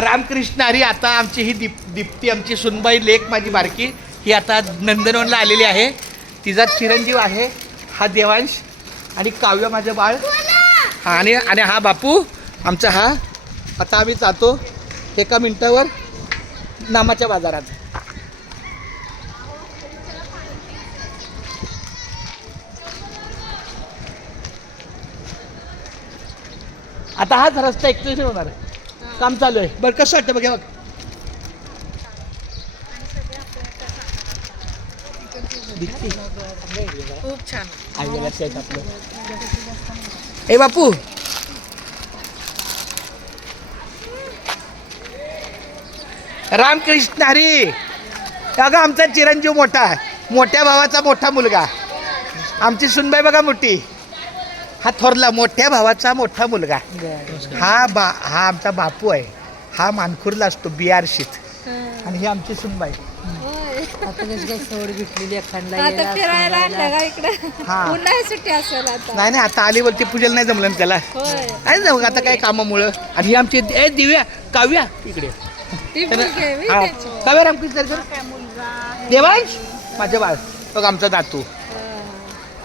रामकृष्ण हरी आता आमची ही दीप दीप्ती आमची सुनबाई लेख माझी बारकी ही आता नंदनवनला आलेली आहे. तिचा चिरंजीव आहे हा देवांश आणि काव्य माझं बाळ. हा आणि आणि हा बापू आमचा हा. आता आम्ही जातो एका मिनटावर नामाच्या बाजारात. आता हाच रस्ता एक्सप्रेशन होणार. आहे. काम चालू आहे. बरं कसं वाटतं बघा बघ. दिसते? खूप छान आहे लक्षात आपलं ए बापू. रामकृष्ण हरी. अगं आमचा चिरंजीव मोठा आहे. मोठ्या भावाचा मोठा मुलगा. आमची सुनबाई बघा मोठी. हा थोरला मोठ्या भावाचा मोठा मुलगा. हा बा हा आमचा बापू आहे. हा मानखुरला असतो बिहारशीत. आणि ही आमची सुनबाई. हा. उन्हाळी सुट्टी असेल आता. नाही नाही आता आली बोलते पूजेला नाही जमलं ना त्याला. होय. आहे ना मग आता काय कामामुळं? आणि ही आमची ए दिव्या काव्या इकडे. ती मुलगी आहे, मी हा. त्याची. काव्या रामकृष्ण देवांश? माझं बाळ. बघ आमचा दातू.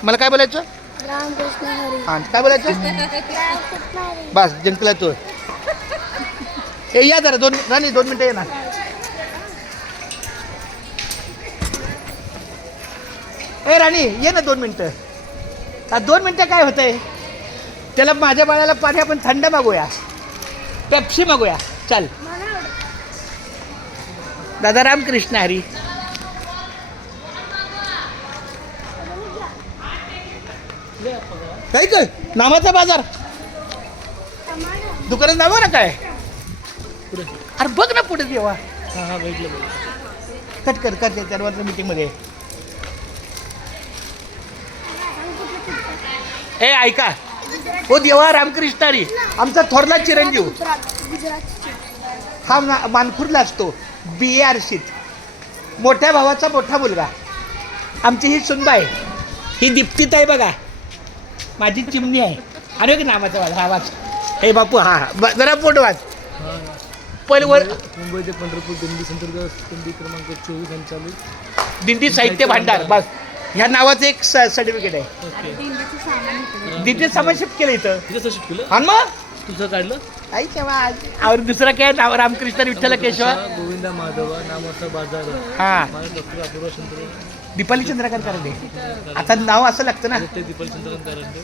मला काय बोलायचं? हरी हा काय बोलायचं? बस जिंकला तो. ए या जरा दोन राणी दोन मिनिटं ये ना. ए राणी ये ना दोन मिनिटं. हा, दोन मिनिटं काय होतंय? त्याला माझ्या बाळाला पाणी आपण थंड मागूया. पेप्सी मागूया. चल. दादा रामकृष्ण हरी. काय काय नामाचा बाजार. दुकानात नाव ना काय? अरे बघ ना पुढे देवा. कट कर कट मीटिंगमध्ये. ए ऐका. हो देवा रामकृष्णारी. आमचा थोरला चिरंजीव. हा मानखुरला असतो. बी ए आरशीत मोठ्या भावाचा मोठा मुलगा. आमची ही सुनबाई. ही दीप्तीत आहे बघा. माझी चिमणी आहे. आणि की नामाचा वाज हा वाच हे बापू हा ब- जरा पोट वाच. पहिले वर मुंबई ते पंढरपूर दिंडी संदर्भात दिंडी क्रमांक चोवीस आणि चालू. दिंडी साहित्य भांडार बस. ह्या नावाचं एक सर्टिफिकेट आहे. ओके. दिंडी समाशिप केलं इथं. तिथं शिक केलं? आणि मग तुझं काढलं? आई तेव्हा और दुसरं काय? नाव रामकृष्ण विठ्ठल केशव. गोविंदा माधवा नामाचा बाजार. हा. माझं डॉक्टर अपूर्वा चंद्र. दीपाली चंद्रकांत कारंडे आता नाव असं लागतं ना. ते दीपल चंद्रकांत कारंडे